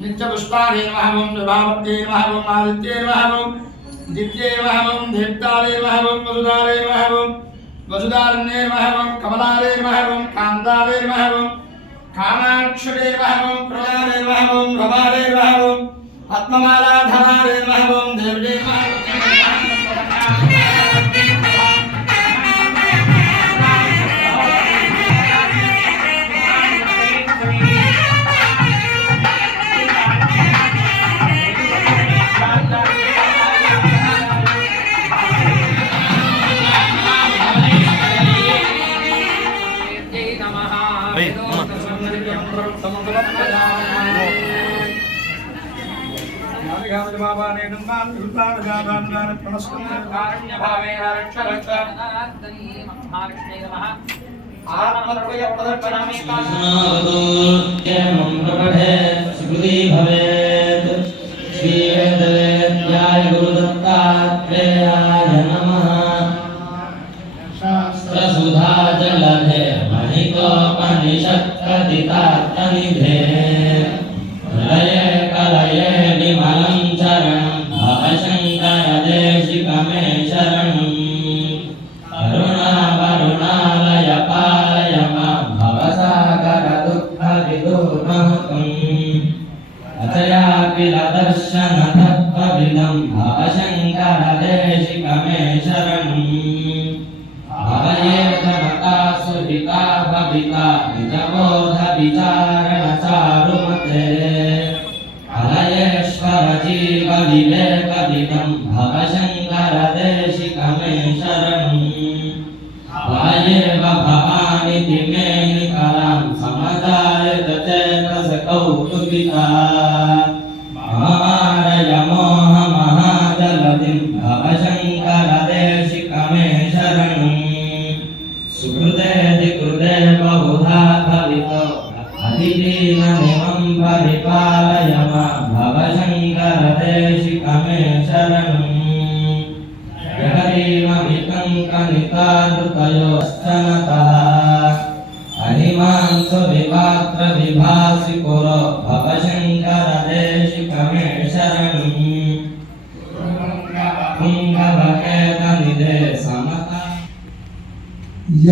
नित्यपुष्पाणे नमः ओं विभावत्ये नमः ओं आदित्ये नमः ओं दित्ये नमः ओं दीप्ताले नमः ओं वसुधारे नमः ओं वसुधारण्ये नमः ओं कमलाले नमः ओं कान्ताले नमः ओं कामाक्षरे नमः ओं प्रजाले नमः ओं प्रभाले नमः ओं पद्ममालाधराले नमः ओं देव्ये नमः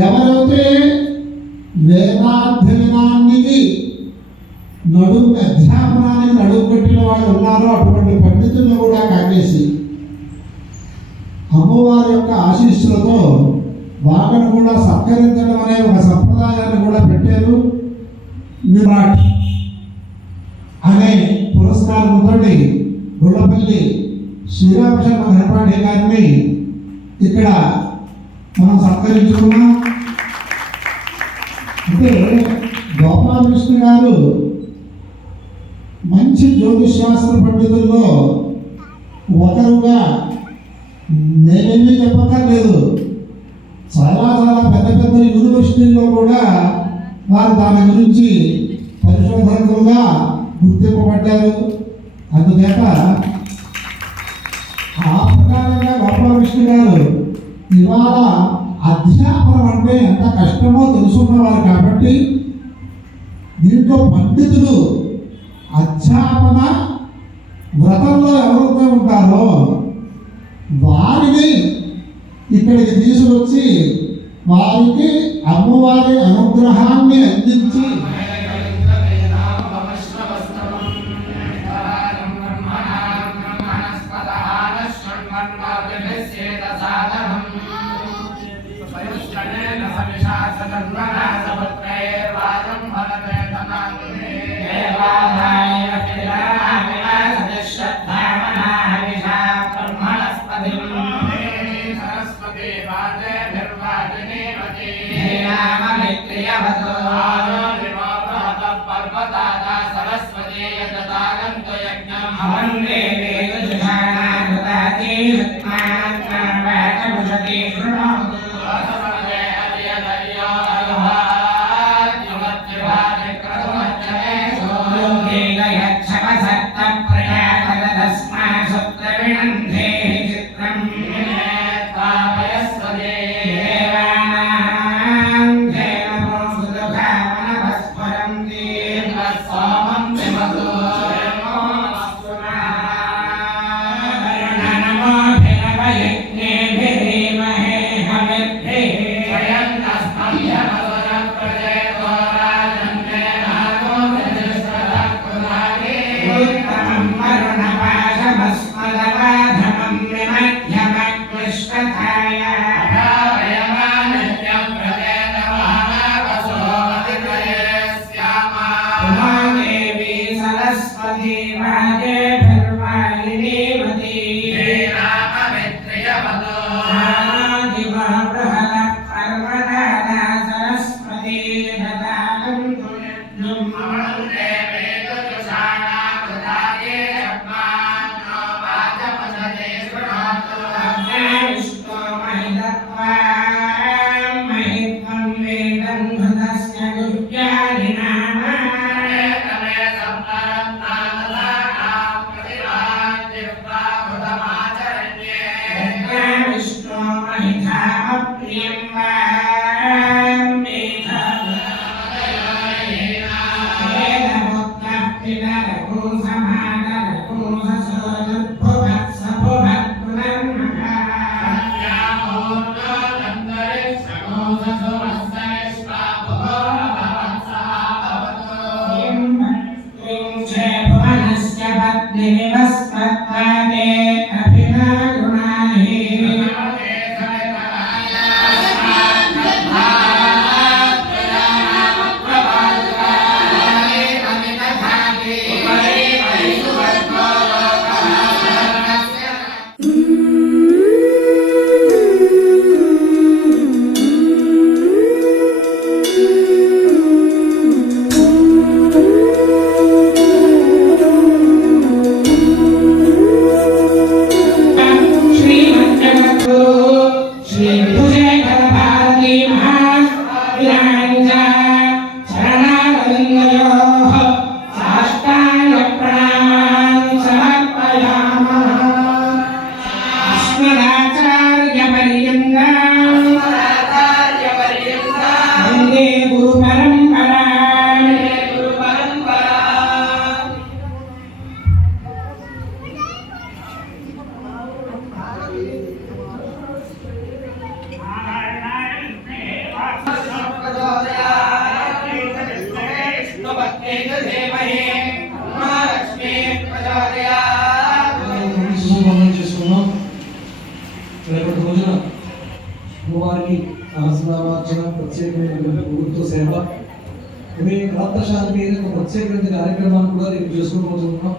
ఎవరైతే వేదాధ్యయనానికి అధ్యాపనానికి నడుము పెట్టిన వాళ్ళు ఉన్నారో అటువంటి పండితులను కూడా కాకేసి అమ్మవారి యొక్క ఆశీస్సులతో వాళ్ళను కూడా సత్కరించడం అనే ఒక సంప్రదాయాన్ని కూడా పెట్టారు. విరాట్ అనే పురస్కారంతో గుళ్ళపల్లి శ్రీరామచంద్ర ధర్పాఠి గారిని ఇక్కడ మనం సత్కరించుకున్నాం. అంటే గోపాలకృష్ణ గారు మంచి జ్యోతిశాస్త్ర పండితుల్లో ఒకరుగా నేనేమీ చెప్పక్కర్లేదు. చాలా చాలా పెద్ద పెద్ద యూనివర్సిటీల్లో కూడా వారు దాని గురించి పరిశోధకులుగా గుర్తింపబడ్డారు. అందుచేత ఆ ప్రకారంగా గోపాలకృష్ణ గారు ఇవాళ అధ్యాపనం అంటే ఎంత కష్టమో తెలుసుకున్నవారు కాబట్టి దీంట్లో పండితులు అధ్యాపన వ్రతంలో ఎవరైతే ఉంటారో వారిని ఇక్కడికి తీసుకొచ్చి వారికి అమ్మవారి అనుగ్రహాన్ని అందించి वीरतमं वरुणपाशमस्मदवाधमं विमध्यमकृष्णकाय भावयमानित्यं प्रतेन महानावसो अधिकये स्यामा उमादेवी सरस्वती वाजे भर्वालिनीवती श्रीराममित्रियवतो दिवा बृहद पर्वतादा सरस्वती ददातं तुल्यं वन्दे वेदजुषाणामृताये शब्दान्नो वाचमसते शृणोतु विष्णो महितत्वा महित्वं वेदं घृतस्य गुह्यानि नाम तमे सप्तरत्नानदानां प्रतिभाञ्जिह्वाभृतमाचरण्ये विष्णो महिता अप्रियं वा वन्दे गुरु परंपरा చేసుకున్నాం రేపటి రోజున అమ్మవారికి సహస్రనామార్చన ప్రత్యేకమైనటువంటి ప్రభుత్వ సేవ ఉదయం ప్రాతశాంతి ఒక ప్రత్యేకమైన కార్యక్రమాన్ని కూడా రేపు చేసుకోబోతున్నాం.